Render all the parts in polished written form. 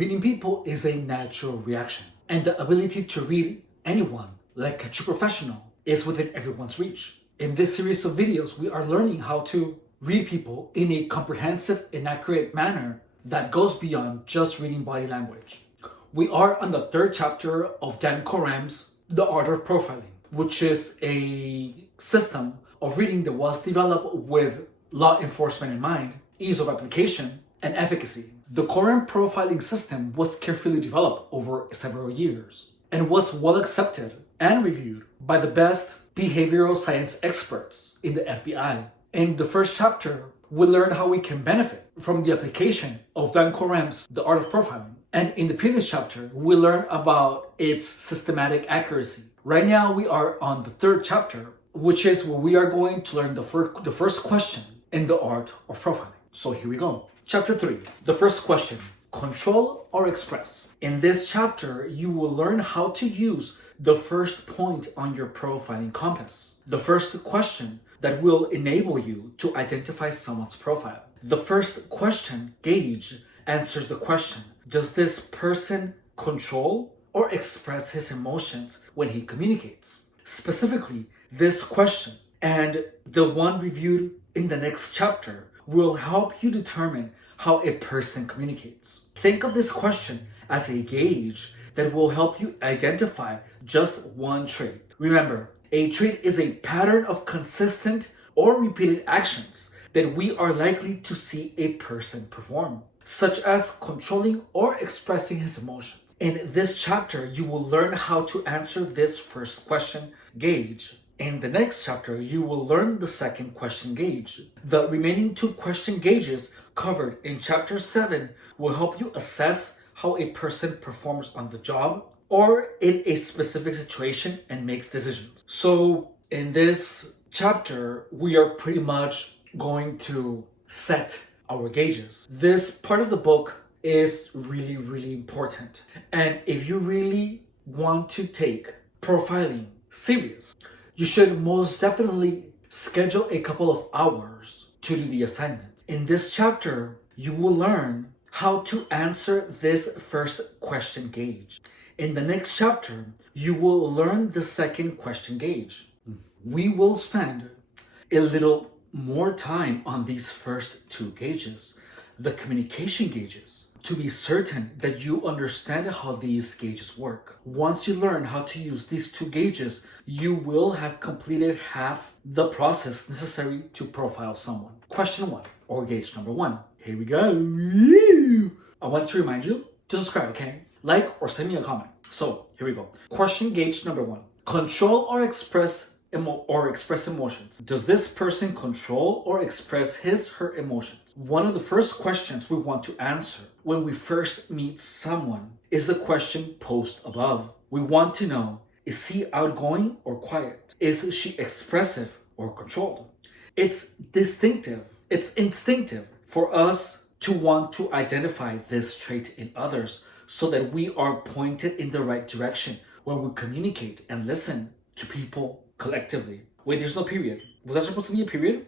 Reading people is a natural reaction, and the ability to read anyone, like a true professional, is within everyone's reach. In this series of videos, we are learning how to read people in a comprehensive and accurate manner that goes beyond just reading body language. We are on the third chapter of Dan Koram's The Art of Profiling, which is a system of reading that was developed with law enforcement in mind, ease of application, and efficacy. The Koram profiling system was carefully developed over several years and was well accepted and reviewed by the best behavioral science experts in the FBI. In the first chapter, we learn how we can benefit from the application of Dan Koram's The Art of Profiling. And in the previous chapter, we learn about its systematic accuracy. Right now, we are on the third chapter, which is where we are going to learn the first question in the art of profiling. So here we go. Chapter 3, the first question, control or express. In this chapter, you will learn how to use the first point on your profiling compass. The first question that will enable you to identify someone's profile. The first question, gauge, answers the question, does this person control or express his emotions when he communicates? Specifically, this question and the one reviewed in the next chapter will help you determine how a person communicates. Think of this question as a gauge that will help you identify just one trait. Remember, a trait is a pattern of consistent or repeated actions that we are likely to see a person perform, such as controlling or expressing his emotions. In this chapter, you will learn how to answer this first question, gauge. In the next chapter, you will learn the second question, gauge. The remaining two question gauges covered in chapter 7 will help you assess how a person performs on the job or in a specific situation and makes decisions. So in this chapter, we are pretty much going to set our gauges. This part of the book is really, really important. And if you really want to take profiling serious, you should most definitely schedule a couple of hours to do the assignment. In this chapter, you will learn how to answer this first question gauge. In the next chapter, you will learn the second question gauge. We will spend a little more time on these first two gauges, the communication gauges, to be certain that you understand how these gauges work. Once you learn how to use these two gauges, you will have completed half the process necessary to profile someone. Question 1, or gauge number 1. Here we go. I want to remind you to subscribe, okay? Like or send me a comment. So here we go. Question gauge number 1. Control or express emotions. Does this person control or express her emotions? One of the first questions we want to answer when we first meet someone is the question posed above. We want to know, is he outgoing or quiet? Is she expressive or controlled? It's instinctive for us to want to identify this trait in others so that we are pointed in the right direction when we communicate and listen to people collectively. Wait, there's no period. Was that supposed to be a period?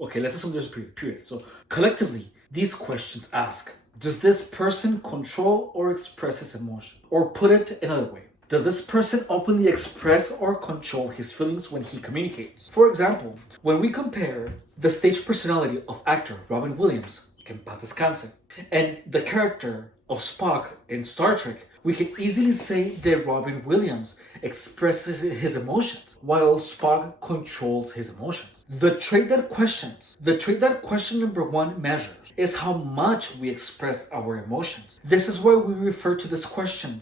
Okay, let's assume there's a period. So collectively, these questions ask, does this person control or express his emotion? Or put it another way, does this person openly express or control his feelings when he communicates? For example, when we compare the stage personality of actor Robin Williams, que en paz descanse, and the character of Spock in Star Trek, we can easily say that Robin Williams expresses his emotions while Spock controls his emotions. The trait that question number 1 measures is how much we express our emotions. This is why we refer to this question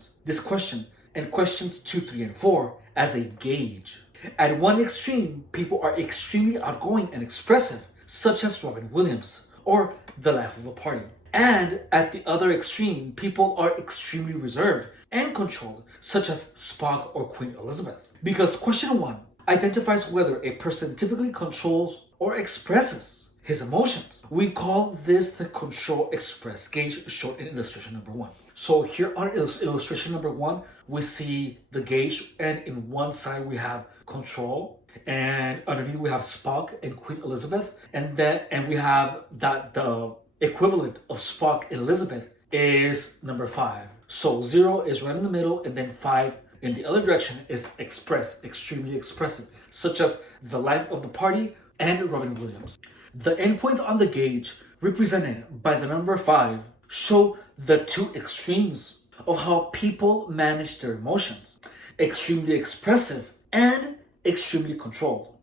and questions 2, 3, and 4 as a gauge. At one extreme, people are extremely outgoing and expressive, such as Robin Williams, or the life of a party. And at the other extreme, people are extremely reserved and controlled, such as Spock or Queen Elizabeth. Because question 1 identifies whether a person typically controls or expresses his emotions. We call this the control express gauge, shown in illustration number 1. So here on illustration number 1, we see the gauge, and in one side we have control, and underneath we have Spock and Queen Elizabeth, and we have the equivalent of Spock and Elizabeth is number 5. So 0 is right in the middle, and then 5 in the other direction is extremely expressive, such as the life of the party and Robin Williams. The endpoints on the gauge, represented by the number 5, show the two extremes of how people manage their emotions: extremely expressive and extremely controlled.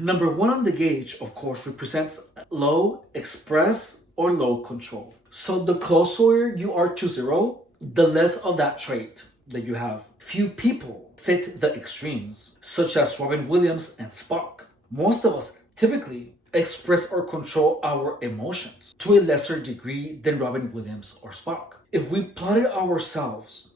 Number 1 on the gauge, of course, represents low express or low control. So the closer you are to 0, the less of that trait that you have. Few people fit the extremes, such as Robin Williams and Spock. Most of us typically express or control our emotions to a lesser degree than Robin Williams or Spock. If we plotted ourselves,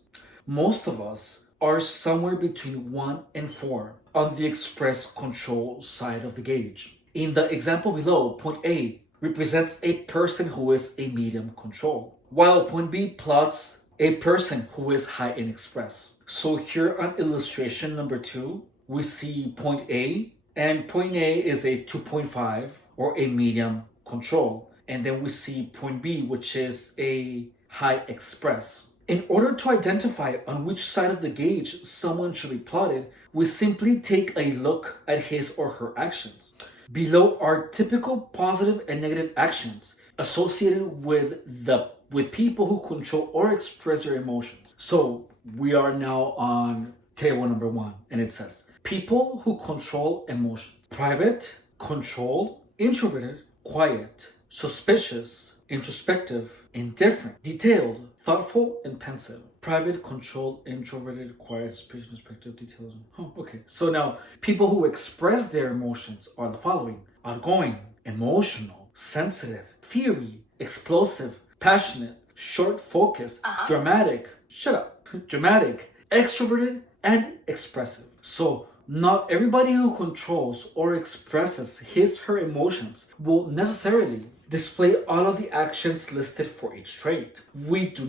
most of us are somewhere between 1 and 4 on the express control side of the gauge. In the example below, point A represents a person who is a medium control, while point B plots a person who is high in express. So here on illustration number 2, we see point A, and point A is a 2.5 or a medium control. And then we see point B, which is a high express. In order to identify on which side of the gauge someone should be plotted, we simply take a look at his or her actions. Below are typical positive and negative actions associated with people who control or express their emotions. So we are now on table number 1, and it says people who control emotions: private, controlled, introverted, quiet, suspicious, introspective, indifferent, detailed, thoughtful, and pensive. Private, controlled, introverted, quiet, suspicious, introspective, detailed. Oh, okay. So now, people who express their emotions are the following: outgoing, emotional, sensitive, fiery, explosive, passionate, short focus, dramatic, dramatic, extroverted, and expressive. So not everybody who controls or expresses his/her emotions will necessarily display all of the actions listed for each trait. We do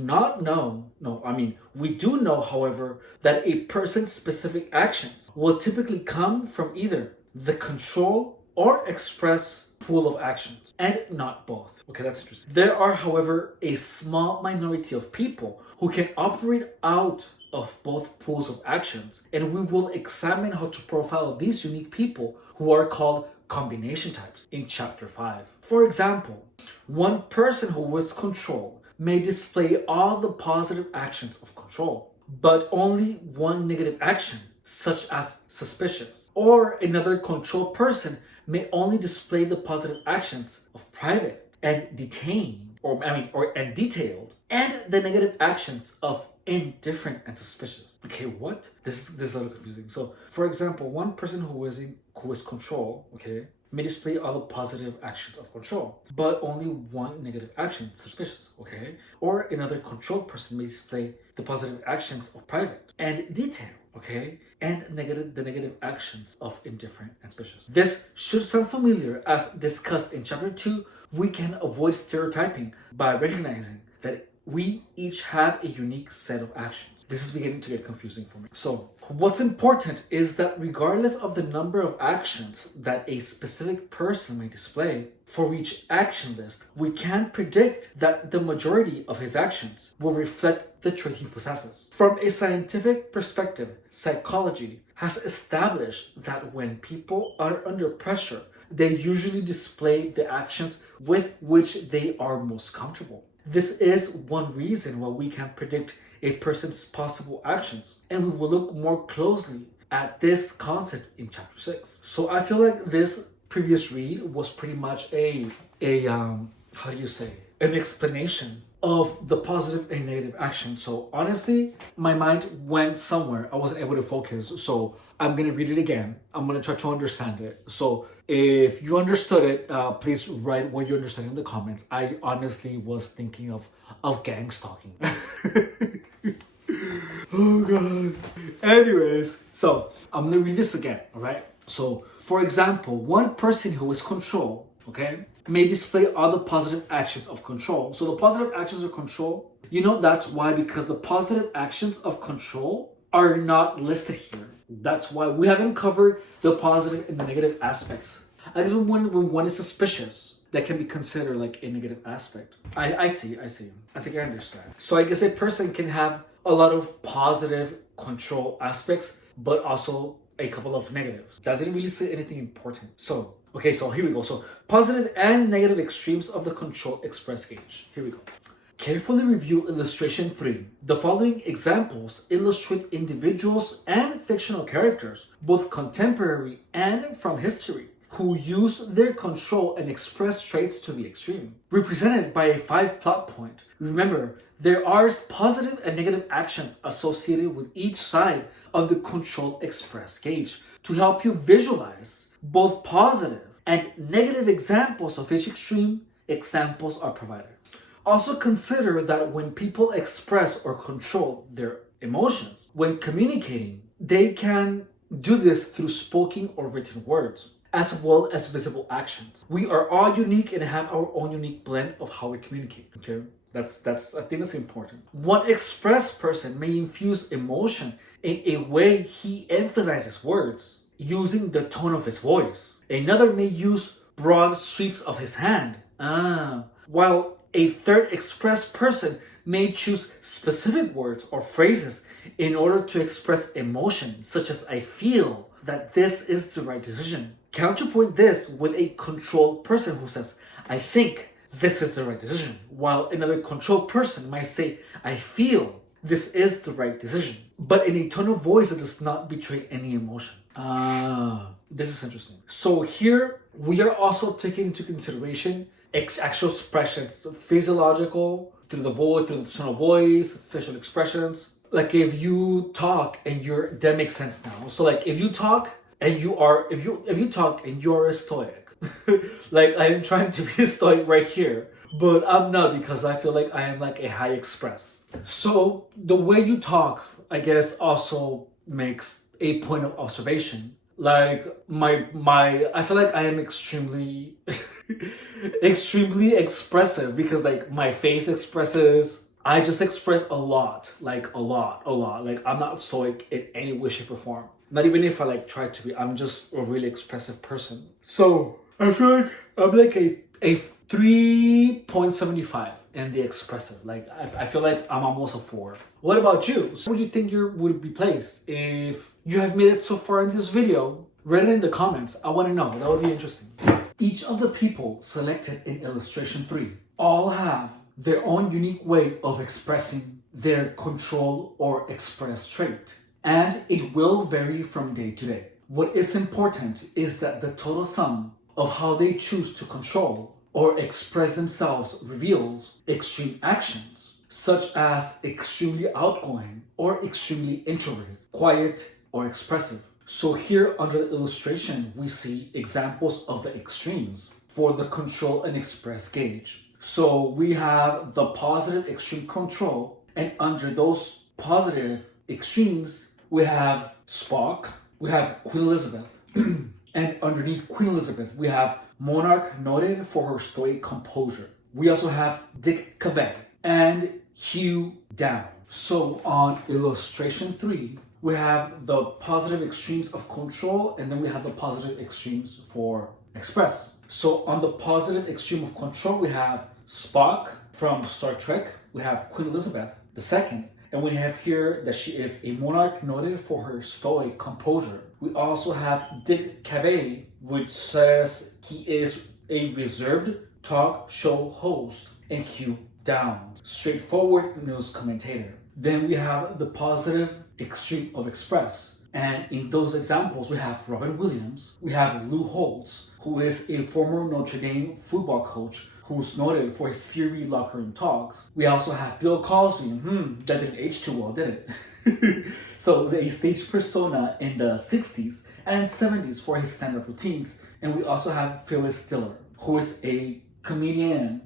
know, however, that a person's specific actions will typically come from either the control or express pool of actions, and not both. Okay, that's interesting. There are, however, a small minority of people who can operate out of both pools of actions, and we will examine how to profile these unique people who are called combination types in chapter 5. For example, one person who is control may display all the positive actions of control, but only one negative action, such as suspicious. Or another control person may only display the positive actions of private and detailed, and the negative actions of indifferent and suspicious. Okay, what? This is a little confusing. So, for example, one person who is control, okay, may display all the positive actions of control, but only one negative action, suspicious, okay? Or another control person may display the positive actions of private and detail, okay? And the negative actions of indifferent and suspicious. This should sound familiar. As discussed in chapter 2, we can avoid stereotyping by recognizing that we each have a unique set of actions. This is beginning to get confusing for me. So, what's important is that regardless of the number of actions that a specific person may display, for each action list, we can predict that the majority of his actions will reflect the trait he possesses. From a scientific perspective, psychology has established that when people are under pressure, they usually display the actions with which they are most comfortable. This is one reason why we can predict a person's possible actions, and we will look more closely at this concept in chapter 6. So I feel like this previous read was pretty much an explanation of the positive and negative action. So honestly, my mind went somewhere. I wasn't able to focus. So I'm going to read it again. I'm going to try to understand it. So if you understood it, please write what you understand in the comments. I honestly was thinking of gang stalking. Oh God. Anyways, so I'm going to read this again, all right? So for example, one person who is control, okay, may display all the positive actions of control. So the positive actions of control, that's why, because the positive actions of control are not listed here. That's why we haven't covered the positive and the negative aspects. I guess when one is suspicious, that can be considered like a negative aspect. I see. I think I understand. So I guess a person can have a lot of positive control aspects, but also a couple of negatives. That didn't really say anything important. So, okay, so here we go. So positive and negative extremes of the control express gauge. Here we go. Carefully review illustration 3. The following examples illustrate individuals and fictional characters, both contemporary and from history, who use their control and express traits to the extreme, represented by a 5 plot point. Remember, there are positive and negative actions associated with each side of the control express gauge to help you visualize both positive and negative examples of each extreme. Examples are provided. Also consider that when people express or control their emotions, when communicating, they can do this through spoken or written words, as well as visible actions. We are all unique and have our own unique blend of how we communicate. Okay, that's I think that's important. One expressed person may infuse emotion in a way he emphasizes words, using the tone of his voice. Another may use broad sweeps of his hand. While a third expressed person may choose specific words or phrases in order to express emotion, such as I feel that this is the right decision. Counterpoint this with a controlled person who says, I think this is the right decision, while another controlled person might say, I feel this is the right decision, but in a tone of voice that does not betray any emotion. This is interesting. So here we are also taking into consideration actual expressions, physiological, through the voice, through the tone of voice, facial expressions. Like if you talk and that makes sense now. So like if you talk and you are, if you talk and you're a stoic, like I am trying to be a stoic right here, but I'm not because I feel like I am like a high express. So the way you talk, I guess, also makes a point of observation. Like I feel like I am extremely extremely expressive because like my face expresses, I just express a lot. Like I'm not stoic in any way, shape or form. Not even if I like try to be, I'm just a really expressive person. So I feel like I'm like a 3.75 in the expressive. Like I feel like I'm almost a 4. What about you? So where do you think you would be placed if you have made it so far in this video? Write it in the comments. I want to know. That would be interesting. Each of the people selected in illustration 3 all have their own unique way of expressing their control or express trait, and it will vary from day to day. What is important is that the total sum of how they choose to control or express themselves reveals extreme actions, such as extremely outgoing or extremely introverted, quiet or expressive. So here under the illustration, we see examples of the extremes for the control and express gauge. So we have the positive extreme control, and under those positive extremes, we have Spock, we have Queen Elizabeth, and underneath Queen Elizabeth, we have monarch noted for her stoic composure. We also have Dick Cavett and Hugh Down. So on illustration 3, we have the positive extremes of control, and then we have the positive extremes for express. So on the positive extreme of control, we have Spock from Star Trek. We have Queen Elizabeth II. And we have here that she is a monarch noted for her stoic composure. We also have Dick Cavett, which says he is a reserved talk show host, and Hugh Downs, straightforward news commentator. Then we have the positive extreme of express. And in those examples, we have Robin Williams, we have Lou Holtz, who is a former Notre Dame football coach who's noted for his fiery locker room talks. We also have Bill Cosby. That didn't age too well, did it? So a stage persona in the 60s and 70s for his stand-up routines. And we also have Phyllis Diller, who is a comedian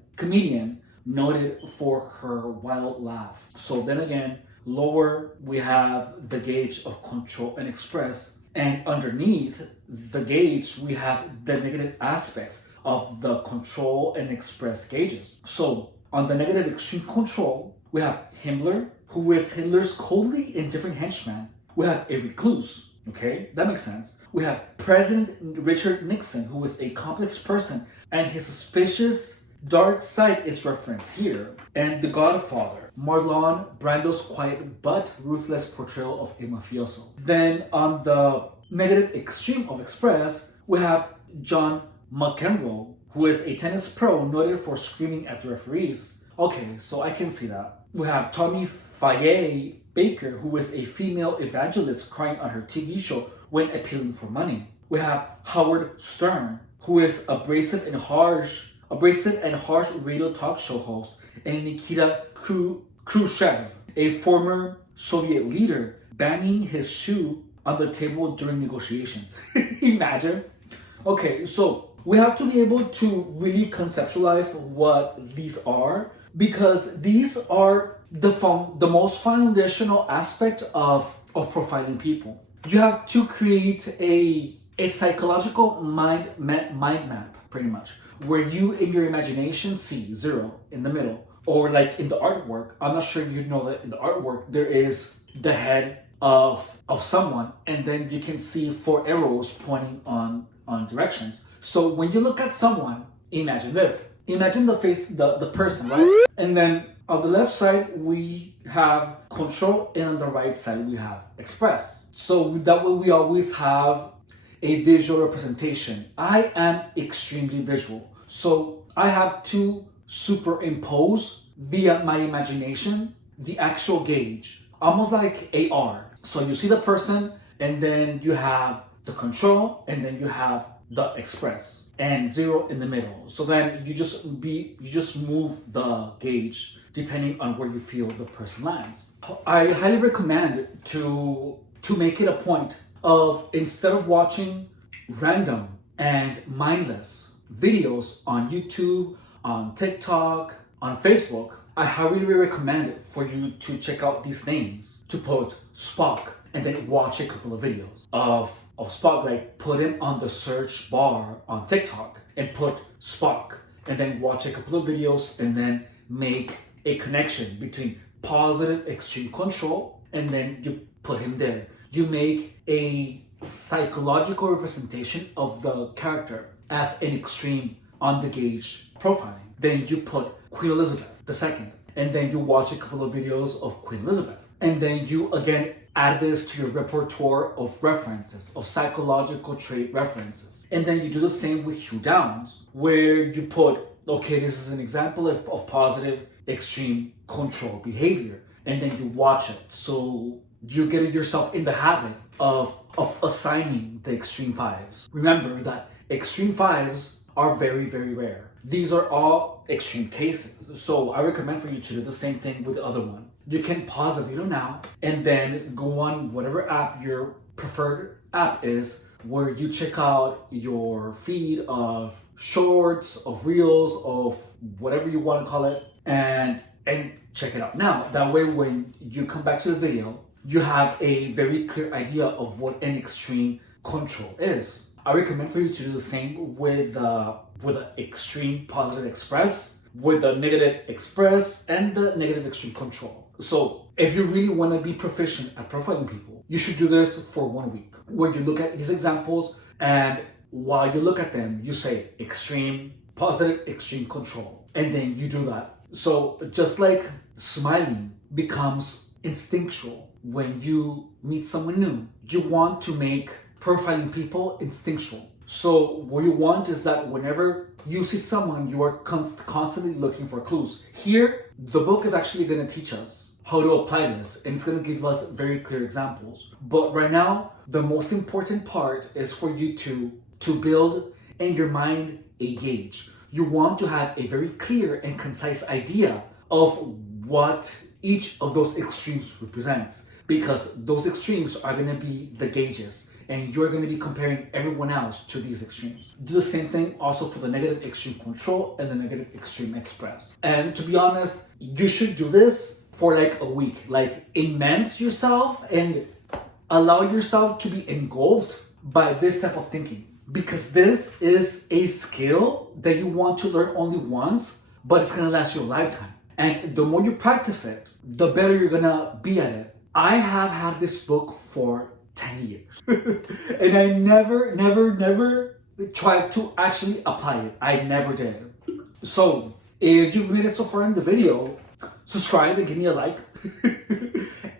noted for her wild laugh. So then again, lower we have the gauge of control and express, and underneath the gauge we have the negative aspects of the control and express gauges. So on the negative extreme control, we have Himmler, who is Hitler's coldly indifferent henchman. We have a recluse, okay, that makes sense. We have President Richard Nixon, who is a complex person And his suspicious dark side is referenced here. And The Godfather, Marlon Brando's quiet but ruthless portrayal of a mafioso. Then on the negative extreme of Express, we have John McEnroe, who is a tennis pro noted for screaming at the referees. Okay, so I can see that. We have Tommy Faye Baker, who is a female evangelist crying on her TV show when appealing for money. We have Howard Stern, who is abrasive and harsh radio talk show host, and Nikita Khrushchev, a former Soviet leader, banging his shoe on the table during negotiations. Imagine. Okay, so we have to be able to really conceptualize what these are, because these are the most foundational aspect of profiling people. You have to create a psychological mind map, pretty much, where you in your imagination see 0 in the middle, or like in the artwork. I'm not sure if you know that in the artwork there is the head of someone, and then you can see 4 arrows pointing on directions. So when you look at someone, imagine this. Imagine the face, the person, right? And then on the left side, we have control, and on the right side, we have express. So that way we always have a visual representation. I am extremely visual. So I have to superimpose via my imagination the actual gauge, almost like AR. So you see the person, and then you have the control, and then you have the express, and 0 in the middle. So then you just move the gauge depending on where you feel the person lands. I highly recommend to make it a point of, instead of watching random and mindless videos on YouTube, on TikTok, on Facebook, I highly recommend for you to check out these names, to put Spock and then watch a couple of videos of Spock, like put him on the search bar on TikTok and put Spock, and then watch a couple of videos, and then make a connection between positive extreme control, and then you put him there. You make a psychological representation of the character as an extreme on the gauge profiling. Then you put Queen Elizabeth II, and then you watch a couple of videos of Queen Elizabeth, and then you again add this to your repertoire of references, of psychological trait references. And then you do the same with Hugh Downs, where you put, okay, this is an example of positive extreme control behavior, and then you watch it. So you get yourself in the habit of assigning the extreme 5s. Remember that extreme 5s are very, very rare. These are all extreme cases. So I recommend for you to do the same thing with the other one. You can pause the video now and then go on whatever app your preferred app is, where you check out your feed of shorts, of reels, of whatever you want to call it, and check it out now. That way, when you come back to the video, you have a very clear idea of what an extreme control is. I recommend for you to do the same with the extreme positive express, with the negative express, and the negative extreme control. So if you really want to be proficient at profiling people, you should do this for 1 week, where you look at these examples, and while you look at them, you say extreme positive, extreme control, and then you do that. So just like smiling becomes instinctual when you meet someone new, you want to make profiling people instinctual. So what you want is that whenever you see someone, you are constantly looking for clues. Here, the book is actually going to teach us how to apply this, and it's going to give us very clear examples. But right now, the most important part is for you to build in your mind a gauge. You want to have a very clear and concise idea of what each of those extremes represents, because those extremes are going to be the gauges, and you're going to be comparing everyone else to these extremes. Do the same thing also for the negative extreme control and the negative extreme express. And to be honest, you should do this for like a week. Like, immerse yourself and allow yourself to be engulfed by this type of thinking, because this is a skill that you want to learn only once, but it's going to last you a lifetime. And the more you practice it, the better you're going to be at it. I have had this book for 10 years. And I never try to actually apply it. I never did. So, if you've made it so far in the video, subscribe and give me a like.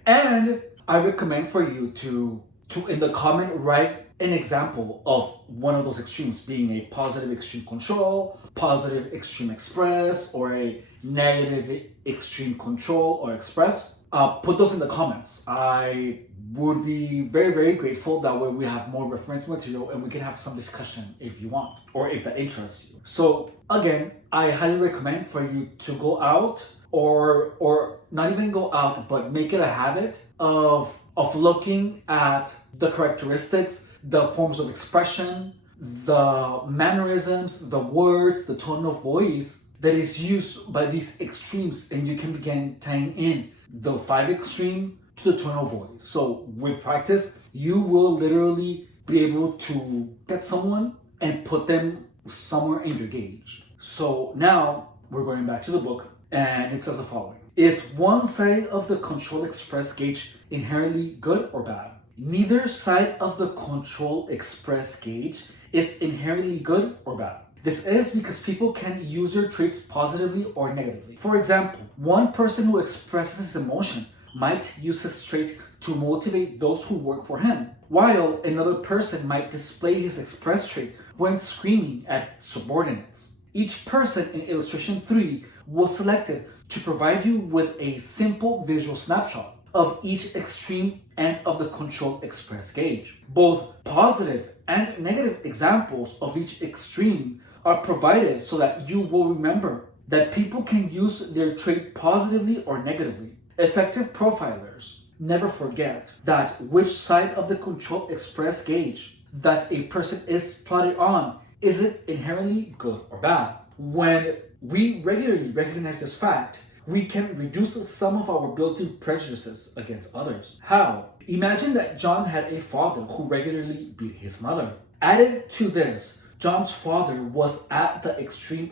And I recommend for you to in the comment write an example of one of those extremes, being a positive extreme control, positive extreme express, or a negative extreme control or express. Put those in the comments. I would be very, very grateful. That way we have more reference material and we can have some discussion if you want, or if that interests you. So again, I highly recommend for you to go out, or not even go out, but make it a habit of looking at the characteristics, the forms of expression, the mannerisms, the words, the tone of voice that is used by these extremes, and you can begin tying in the 5 extreme to the tone of voice. So with practice, you will literally be able to get someone and put them somewhere in your gauge. So now we're going back to the book, and it says the following. Is one side of the control express gauge inherently good or bad? Neither side of the control express gauge is inherently good or bad. This is because people can use their traits positively or negatively. For example, one person who expresses emotion might use his trait to motivate those who work for him, while another person might display his express trait when screaming at subordinates. Each person in illustration 3 was selected to provide you with a simple visual snapshot of each extreme end of the control express gauge. Both positive and negative examples of each extreme are provided so that you will remember that people can use their trait positively or negatively. Effective profilers never forget that which side of the control express gauge that a person is plotted on isn't inherently good or bad. When we regularly recognize this fact, we can reduce some of our built-in prejudices against others. How? Imagine that John had a father who regularly beat his mother. Added to this, John's father was at the extreme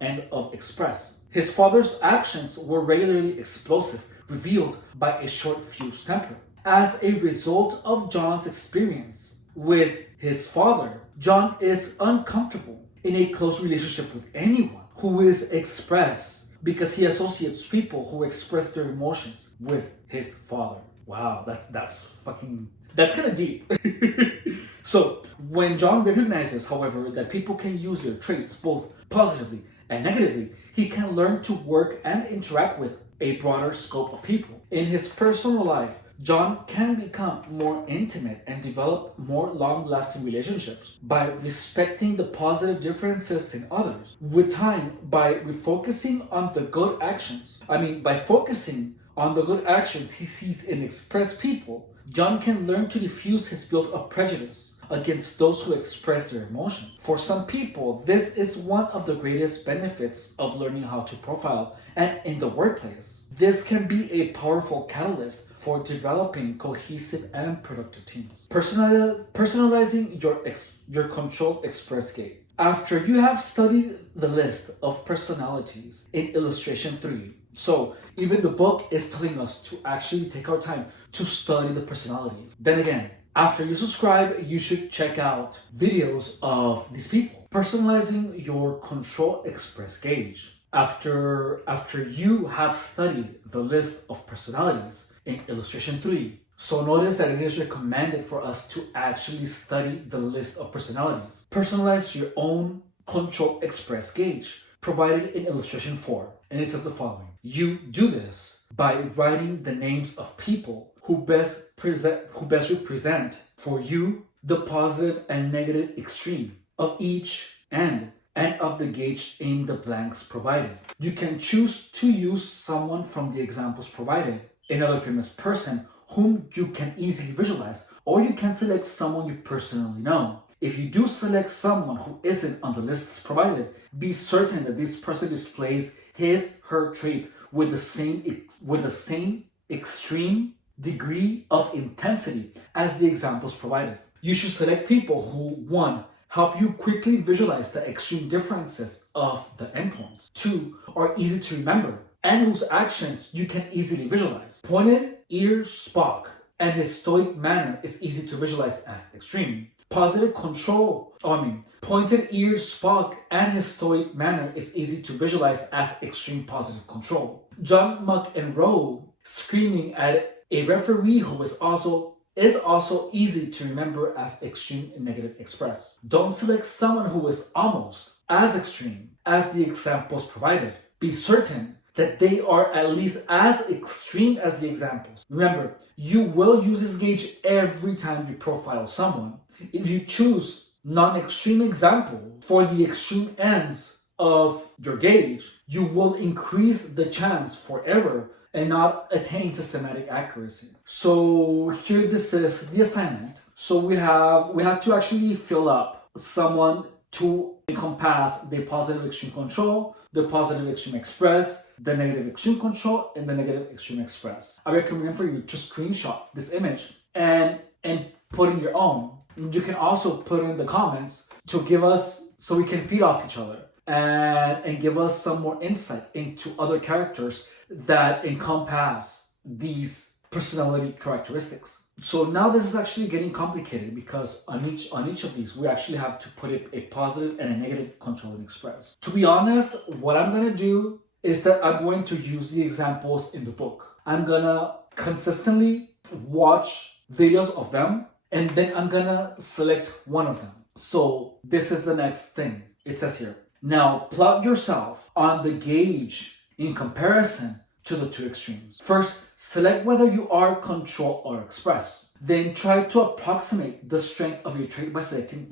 end of express. His father's actions were regularly explosive, revealed by a short fuse temper. As a result of John's experience with his father, John is uncomfortable in a close relationship with anyone who is express, because he associates people who express their emotions with his father. Wow, that's kind of deep. So when John recognizes, however, that people can use their traits both positively and negatively, he can learn to work and interact with a broader scope of people. In his personal life, John can become more intimate and develop more long-lasting relationships by respecting the positive differences in others. With time, by focusing on the good actions he sees in expressed people, John can learn to diffuse his built-up prejudice against those who express their emotions. For some people, this is one of the greatest benefits of learning how to profile, and in the workplace, this can be a powerful catalyst for developing cohesive and productive teams. Personalizing your control express gauge. After you have studied the list of personalities in illustration 3, so even the book is telling us to actually take our time to study the personalities. Then again, after you subscribe, you should check out videos of these people. Personalizing your control express gauge. After you have studied the list of personalities in illustration 3, so notice that it is recommended for us to actually study the list of personalities. Personalize your own control express gauge provided in illustration 4, and it says the following. You do this by writing the names of people who best represent for you the positive and negative extreme of each end of the gauge in the blanks provided. You can choose to use someone from the examples provided, another famous person whom you can easily visualize, or you can select someone you personally know. If you do select someone who isn't on the lists provided, be certain that this person displays his/her traits with the same extreme degree of intensity as the examples provided. You should select people who, 1, help you quickly visualize the extreme differences of the endpoints, 2, are easy to remember, and whose actions you can easily visualize. Pointed ear Spock and his stoic manner is easy to visualize as extreme. Positive control, pointed-eared Spock and his stoic manner is easy to visualize as extreme positive control. John McEnroe screaming at a referee who is also easy to remember as extreme negative express. Don't select someone who is almost as extreme as the examples provided. Be certain that they are at least as extreme as the examples. Remember, you will use this gauge every time you profile someone. If you choose non-extreme example for the extreme ends of your gauge, you will increase the chance for error and not attain systematic accuracy. So here this is the assignment. So we have to actually fill up someone to encompass the positive extreme control, the positive extreme express, the negative extreme control, and the negative extreme express. I recommend for you to screenshot this image and put in your own. You can also put in the comments to give us, so we can feed off each other and give us some more insight into other characters that encompass these personality characteristics. So now this is actually getting complicated because on each of these, we actually have to put a positive and a negative control and express. To be honest, what I'm going to do is that I'm going to use the examples in the book. I'm going to consistently watch videos of them, and then I'm going to select one of them. So this is the next thing. It says here, now plot yourself on the gauge in comparison to the two extremes. First, select whether you are control or express. Then try to approximate the strength of your trait by selecting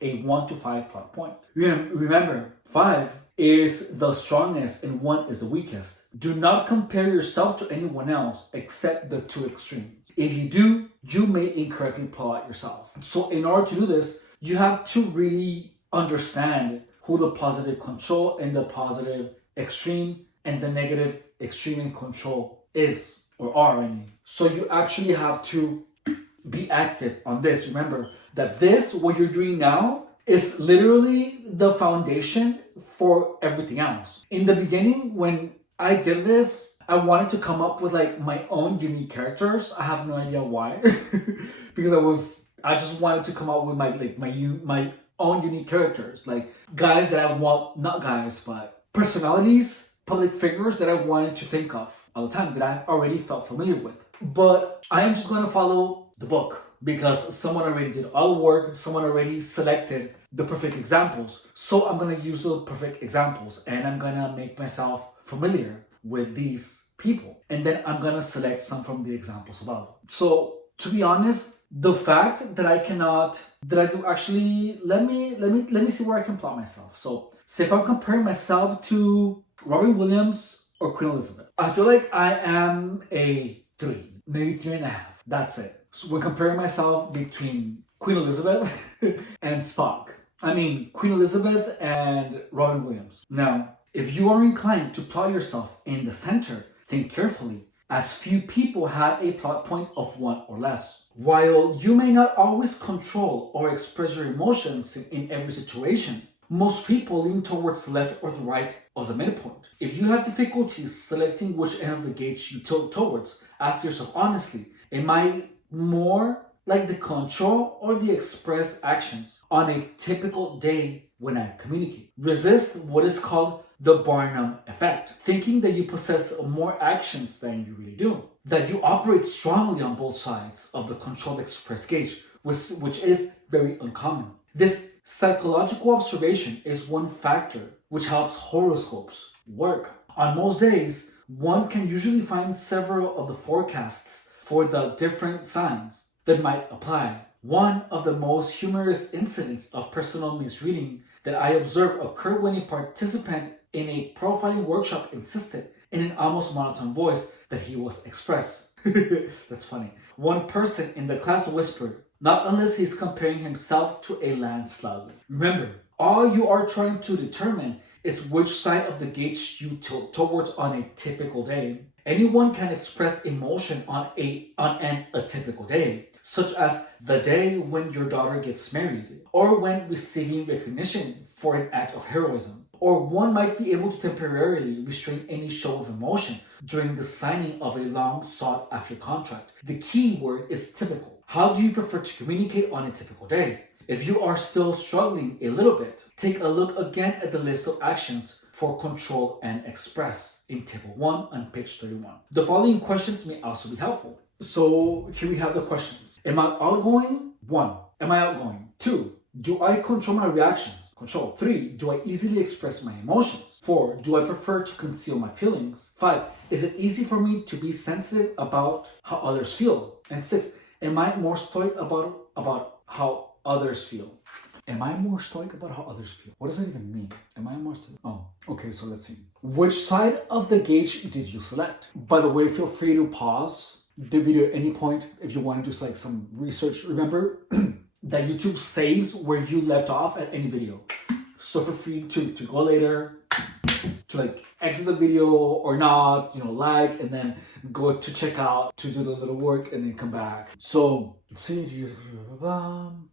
a 1 to 5 plot point. Remember, 5 is the strongest and 1 is the weakest. Do not compare yourself to anyone else except the two extremes. If you do, you may incorrectly plot yourself. So in order to do this, you have to really understand who the positive control and the positive extreme and the negative extreme and control is, or are, I mean. So you actually have to be active on this. Remember that what you're doing now is literally the foundation for everything else. In the beginning, when I did this, I wanted to come up with like my own unique characters. I have no idea why, because I just wanted to come up with my own unique characters, like guys that I want, not guys, but personalities, public figures that I wanted to think of all the time that I already felt familiar with. But I am just going to follow the book because someone already did all the work, someone already selected the perfect examples. So I'm going to use the perfect examples and I'm going to make myself familiar with these people. And then I'm going to select some from the examples above. So to be honest, the fact that let me see where I can plot myself. So say if I'm comparing myself to Robin Williams or Queen Elizabeth, I feel like I am a 3, maybe 3.5. That's it. So we're comparing myself between Queen Elizabeth and Spock. I mean, Queen Elizabeth and Robin Williams. Now, if you are inclined to plot yourself in the center, think carefully, as few people have a plot point of 1 or less. While you may not always control or express your emotions in every situation, most people lean towards the left or the right of the midpoint. If you have difficulties selecting which end of the gauge you tilt towards, ask yourself honestly, am I more like the control or the express actions on a typical day when I communicate? Resist what is called the Barnum effect, thinking that you possess more actions than you really do, that you operate strongly on both sides of the control express gauge, which is very uncommon. This psychological observation is one factor which helps horoscopes work. On most days, one can usually find several of the forecasts for the different signs that might apply. One of the most humorous incidents of personal misreading that I observed occurred when a participant in a profiling workshop insisted in an almost monotone voice that he was express. That's funny. One person in the class whispered, "Not unless he's comparing himself to a land slug." Remember, all you are trying to determine is which side of the gauge you tilt towards on a typical day. Anyone can express emotion on an atypical day, such as the day when your daughter gets married, or when receiving recognition for an act of heroism. Or one might be able to temporarily restrain any show of emotion during the signing of a long sought-after contract. The key word is typical. How do you prefer to communicate on a typical day? If you are still struggling a little bit, take a look again at the list of actions for control and express in table 1 on page 31. The following questions may also be helpful. So here we have the questions. Am I outgoing? 1. Am I outgoing? 2. Do I control my reactions? Control. 3. Do I easily express my emotions? 4. Do I prefer to conceal my feelings? 5. Is it easy for me to be sensitive about how others feel? And 6. Am I more stoic about how others feel? Am I more stoic about how others feel? What does that even mean? Am I more stoic? Oh, okay, so let's see. Which side of the gauge did you select? By the way, feel free to pause the video at any point if you want to do like some research. Remember that YouTube saves where you left off at any video. So feel free to go later, to like exit the video or not, like, and then go to check out to do the little work and then come back. So let's see,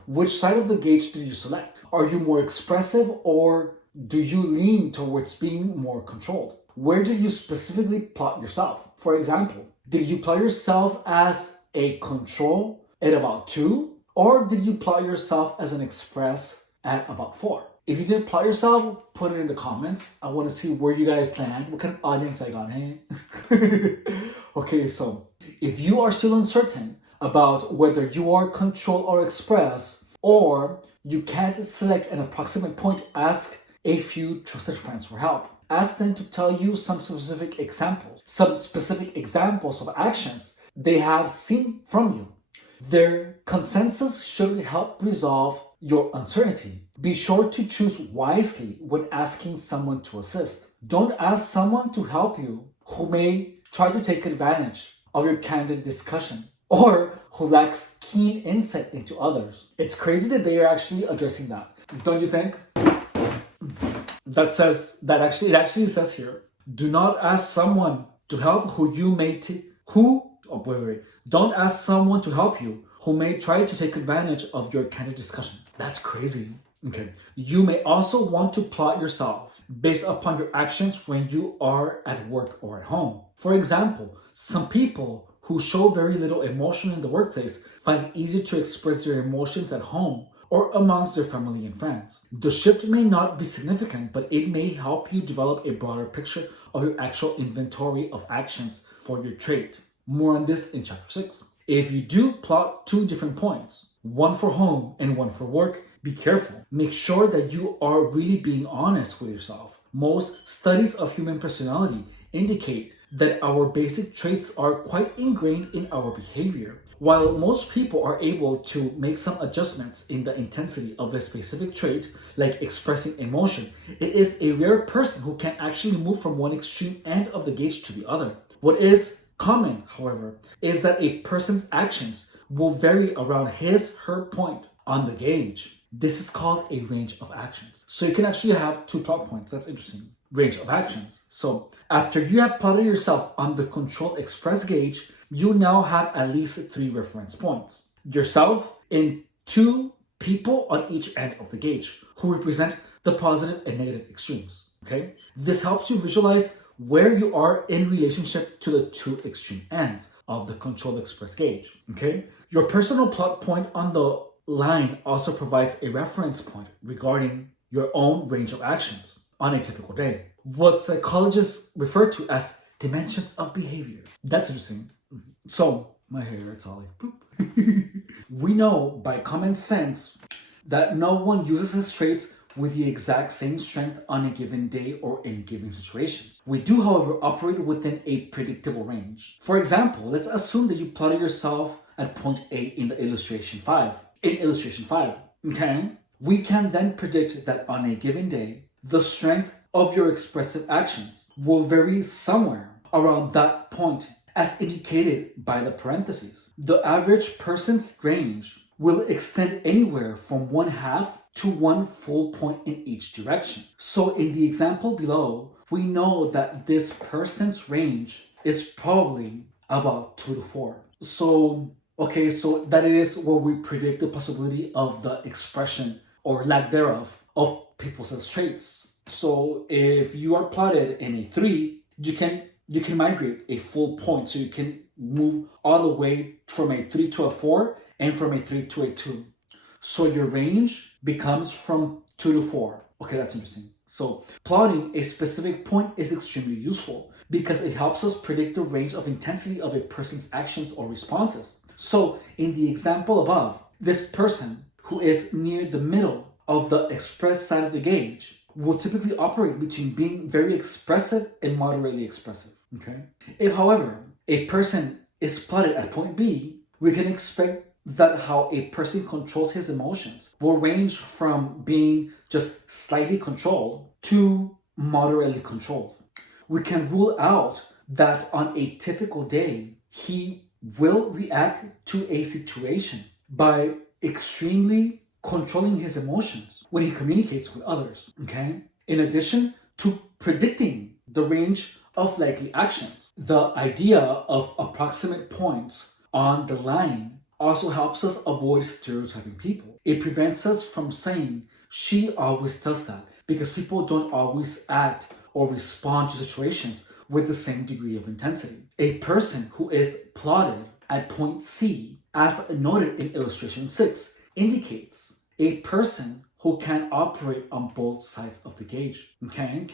which side of the gauge did you select? Are you more expressive or do you lean towards being more controlled? Where did you specifically plot yourself? For example, did you plot yourself as a control at about 2? Or did you plot yourself as an express at about 4? If you did plot yourself, put it in the comments. I want to see where you guys stand, what kind of audience I got, hey? Okay, so if you are still uncertain about whether you are control or express, or you can't select an approximate point, ask a few trusted friends for help. Ask them to tell you some specific examples of actions they have seen from you. Their consensus should help resolve your uncertainty. Be sure to choose wisely when asking someone to assist. Don't ask someone to help you who may try to take advantage of your candid discussion or who lacks keen insight into others. It's crazy that they are actually addressing that. Don't you think? It actually says here, do not ask someone to help Don't ask someone to help you who may try to take advantage of your candid discussion. That's crazy. Okay. You may also want to plot yourself based upon your actions when you are at work or at home. For example, some people who show very little emotion in the workplace find it easier to express their emotions at home or amongst their family and friends. The shift may not be significant, but it may help you develop a broader picture of your actual inventory of actions for your trait. More on this in chapter 6. If you do plot 2 different points, one for home and one for work, be careful. Make sure that you are really being honest with yourself. Most studies of human personality indicate that our basic traits are quite ingrained in our behavior. While most people are able to make some adjustments in the intensity of a specific trait, like expressing emotion, it is a rare person who can actually move from one extreme end of the gauge to the other. What is common, however, is that a person's actions will vary around her point on the gauge. This is called a range of actions. So you can actually have 2 plot points. That's interesting. Range of actions. So after you have plotted yourself on the control express gauge, you now have at least 3 reference points. Yourself and 2 people on each end of the gauge who represent the positive and negative extremes. Okay? This helps you visualize where you are in relationship to the 2 extreme ends of the control express gauge. Okay? Your personal plot point on the line also provides a reference point regarding your own range of actions on a typical day. What psychologists refer to as dimensions of behavior. That's interesting. So, my hair, it's Ollie. We know by common sense that no one uses his traits with the exact same strength on a given day or in given situations. We do, however, operate within a predictable range. For example, let's assume that you plotted yourself at point A in illustration 5. Okay? We can then predict that on a given day, the strength of your expressive actions will vary somewhere around that point as indicated by the parentheses. The average person's range will extend anywhere from 1/2 to 1 full point in each direction. So in the example below, we know that this person's range is probably about 2 to 4. So that is where we predict the possibility of the expression or lack thereof of people's traits. So if you are plotted in a 3, you can migrate a full point. So you can move all the way from a 3 to a 4 and from a 3 to a 2. So your range becomes from 2 to 4. Okay, that's interesting. So plotting a specific point is extremely useful because it helps us predict the range of intensity of a person's actions or responses. So in the example above, this person who is near the middle of the express side of the gauge will typically operate between being very expressive and moderately expressive. Okay. If, however, a person is plotted at point B, we can expect that how a person controls his emotions will range from being just slightly controlled to moderately controlled. We can rule out that on a typical day, he will react to a situation by extremely controlling his emotions when he communicates with others, okay? In addition to predicting the range of likely actions, the idea of approximate points on the line also helps us avoid stereotyping people. It prevents us from saying, she always does that, because people don't always act or respond to situations with the same degree of intensity. A person who is plotted at point C, as noted in illustration 6, indicates a person who can operate on both sides of the gauge. Okay.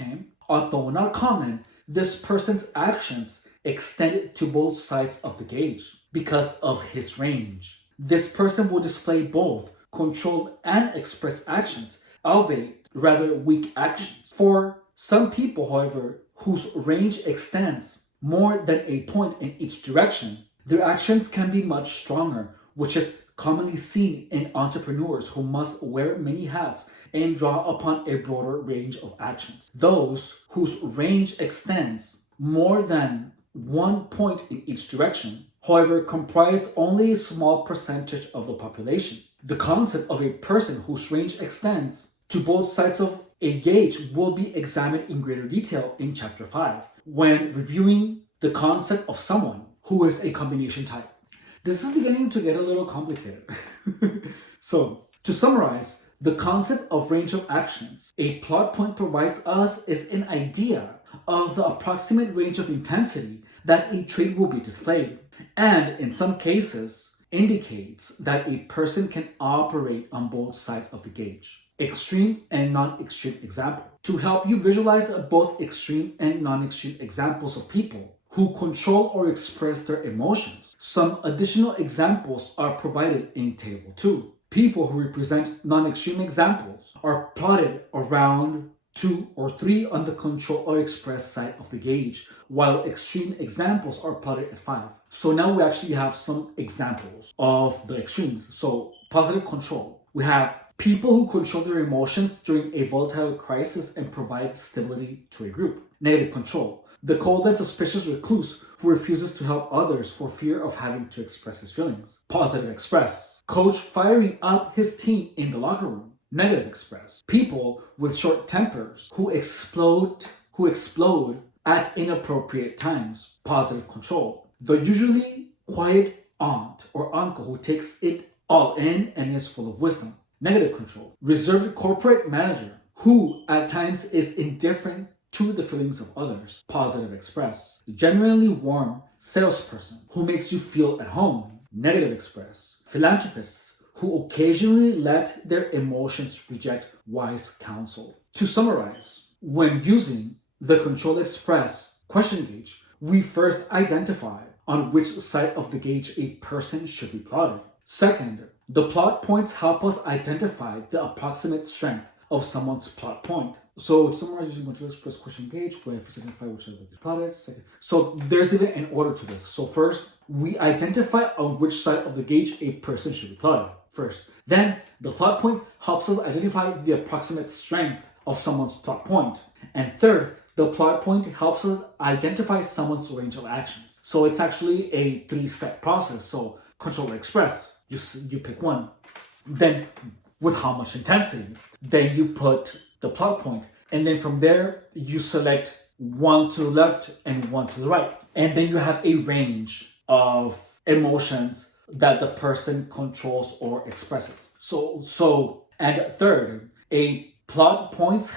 Although not common, this person's actions extend to both sides of the gauge because of his range. This person will display both controlled and expressed actions, albeit rather weak actions. For some people, however, whose range extends more than a point in each direction, their actions can be much stronger, which is commonly seen in entrepreneurs who must wear many hats and draw upon a broader range of actions. Those whose range extends more than 1 point in each direction, however, comprise only a small percentage of the population. The concept of a person whose range extends to both sides of a gauge will be examined in greater detail in Chapter 5 when reviewing the concept of someone who is a combination type. This is beginning to get a little complicated. So, to summarize, the concept of range of actions a plot point provides us is an idea of the approximate range of intensity that a trait will be displayed, and in some cases indicates that a person can operate on both sides of the gauge. Extreme and non-extreme example. To help you visualize both extreme and non-extreme examples of people who control or express their emotions, some additional examples are provided in Table 2. People who represent non-extreme examples are plotted around 2 or 3 on the control or express side of the gauge, while extreme examples are plotted at 5. So now we actually have some examples of the extremes. So positive control. We have people who control their emotions during a volatile crisis and provide stability to a group. Negative control. The cold and suspicious recluse who refuses to help others for fear of having to express his feelings. Positive express. Coach firing up his team in the locker room. Negative express. People with short tempers who explode at inappropriate times. Positive control. The usually quiet aunt or uncle who takes it all in and is full of wisdom. Negative control. Reserved corporate manager who at times is indifferent to the feelings of others. Positive express. Genuinely warm salesperson who makes you feel at home. Negative express. Philanthropists who occasionally let their emotions reject wise counsel. To summarize, when using the control express question gauge, we first identify on which side of the gauge a person should be plotted. Second, the plot points help us identify the approximate strength of someone's plot point. So to summarize, using control express question gauge, we first identify which side of the gauge plotted. Second, so there's even an order to this. So first, we identify on which side of the gauge a person should be plotted. First, then the plot point helps us identify the approximate strength of someone's plot point. And third, the plot point helps us identify someone's range of actions. So it's actually a 3-step process. So control or express, you pick one. Then with how much intensity, then you put the plot point. And then from there, you select one to the left and one to the right. And then you have a range of emotions that the person controls or expresses. And third, a plot point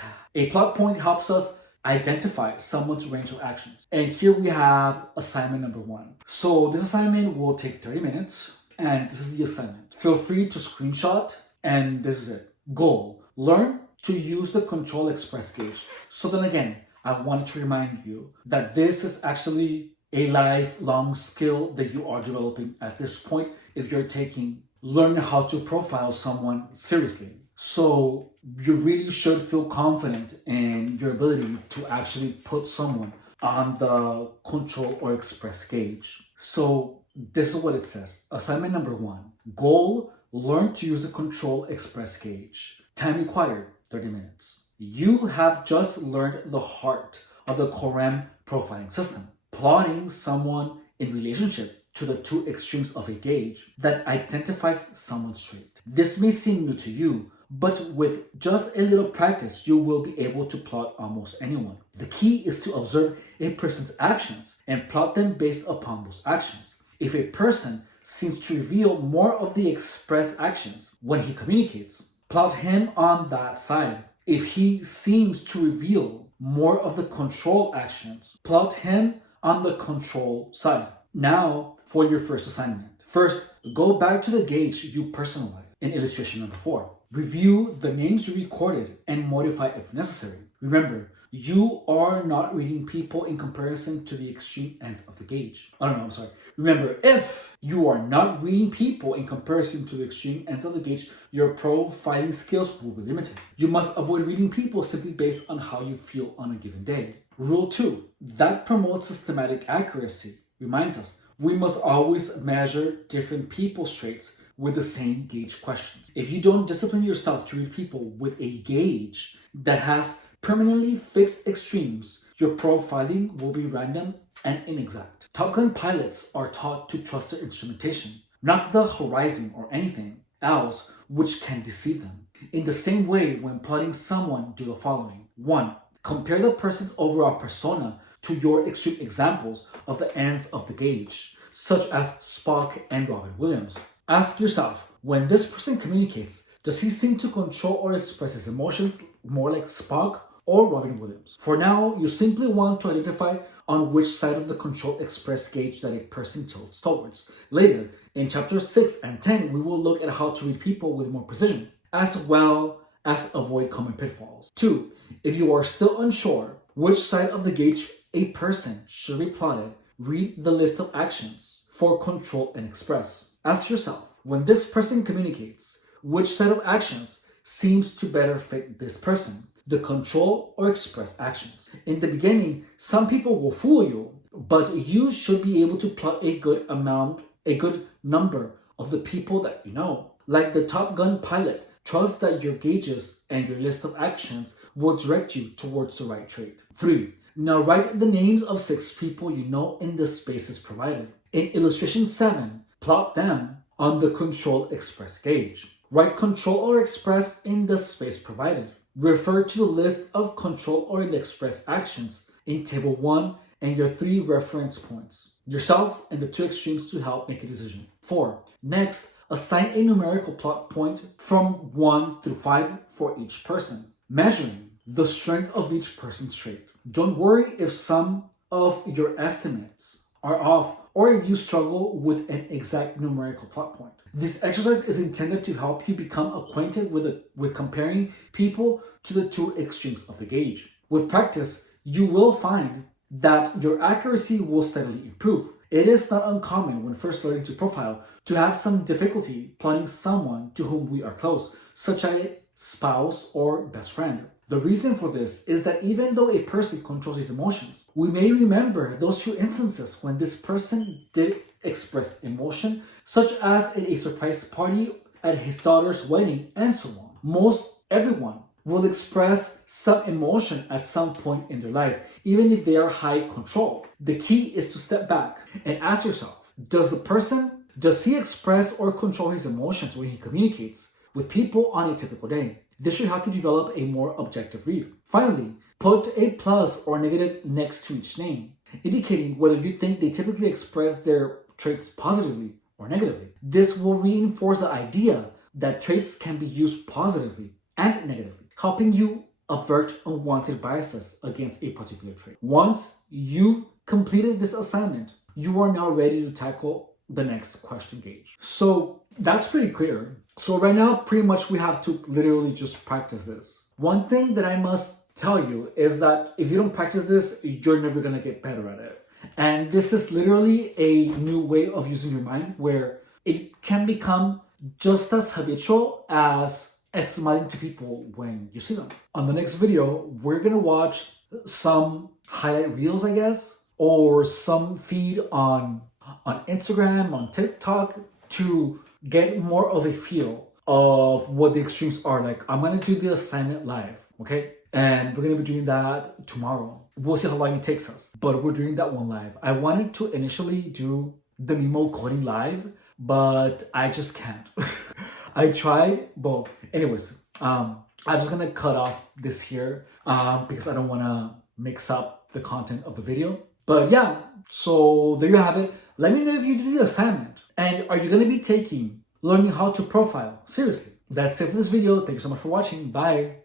helps us identify someone's range of actions. And here we have assignment number 1. So this assignment will take 30 minutes, and this is the assignment. Feel free to screenshot And this is it. Goal: learn to use the control express gauge. So then again, I wanted to remind you that this is actually a lifelong skill that you are developing at this point if you're taking learn how to profile someone seriously. So you really should feel confident in your ability to actually put someone on the control or express gauge. So this is what it says. Assignment number 1. Goal: learn to use the control express gauge. Time required: 30 minutes. You have just learned the heart of the COREM profiling system, plotting someone in relationship to the two extremes of a gauge that identifies someone's trait. This may seem new to you, but with just a little practice, you will be able to plot almost anyone. The key is to observe a person's actions and plot them based upon those actions. If a person seems to reveal more of the express actions when he communicates, plot him on that side. If he seems to reveal more of the control actions, plot him on the control side. Now, for your first assignment. First, go back to the gauge you personalized in illustration number 4. Review the names you recorded and modify if necessary. Remember, you are not reading people in comparison to the extreme ends of the gauge. Remember, if you are not reading people in comparison to the extreme ends of the gauge, your profiling skills will be limited. You must avoid reading people simply based on how you feel on a given day. Rule 2, that promotes systematic accuracy, reminds us we must always measure different people's traits with the same gauge questions. If you don't discipline yourself to read people with a gauge that has permanently fixed extremes, your profiling will be random and inexact. Top Gun pilots are taught to trust their instrumentation, not the horizon or anything else which can deceive them. In the same way, when plotting someone, do the following. 1. Compare the person's overall persona to your extreme examples of the ends of the gauge, such as Spock and Robin Williams. Ask yourself, when this person communicates, does he seem to control or express his emotions more like Spock or Robin Williams? For now, you simply want to identify on which side of the control express gauge that a person tilts towards. Later, in chapter 6 and 10, we will look at how to read people with more precision, as well as avoid common pitfalls. 2. If you are still unsure which side of the gauge a person should be plotted, read the list of actions for control and express. Ask yourself, when this person communicates, which set of actions seems to better fit this person, the control or express actions? In the beginning, some people will fool you, but you should be able to plot a good number of the people that you know. Like the Top Gun pilot, trust that your gauges and your list of actions will direct you towards the right trait. 3. Now write the names of 6 people you know in the spaces provided. In illustration 7, plot them on the control express gauge. Write control or express in the space provided. Refer to the list of control or express actions in table 1 and your 3 reference points, yourself and the 2 extremes to help make a decision. 4. Next, assign a numerical plot point from 1 through 5 for each person, measuring the strength of each person's trait. Don't worry if some of your estimates are off or if you struggle with an exact numerical plot point. This exercise is intended to help you become acquainted with comparing people to the 2 extremes of the gauge. With practice, you will find that your accuracy will steadily improve. It is not uncommon when first learning to profile to have some difficulty plotting someone to whom we are close, such as a spouse or best friend. The reason for this is that even though a person controls his emotions, we may remember those 2 instances when this person did express emotion, such as at a surprise party, at his daughter's wedding, and so on. Most everyone will express some emotion at some point in their life, even if they are high control. The key is to step back and ask yourself, does he express or control his emotions when he communicates with people on a typical day? This should help you develop a more objective read. Finally, put a plus or negative next to each name, indicating whether you think they typically express their traits positively or negatively. This will reinforce the idea that traits can be used positively and negatively, helping you avert unwanted biases against a particular trait. Once you've completed this assignment, you are now ready to tackle the next question gauge. So that's pretty clear. So right now, pretty much we have to literally just practice this. One thing that I must tell you is that if you don't practice this, you're never gonna get better at it. And this is literally a new way of using your mind where it can become just as habitual as smiling to people when you see them. On the next video, we're gonna watch some highlight reels, I guess, or some feed on Instagram, on TikTok, to get more of a feel of what the extremes are. Like, I'm gonna do the assignment live, okay? And we're gonna be doing that tomorrow. We'll see how long it takes us, but we're doing that one live. I wanted to initially do the Mimo coding live, but I just can't. I tried, but anyways, I'm just gonna cut off this here because I don't wanna mix up the content of the video. But yeah, so there you have it. Let me know if you did the assignment. And are you gonna be learning how to profile? Seriously. That's it for this video. Thank you so much for watching. Bye.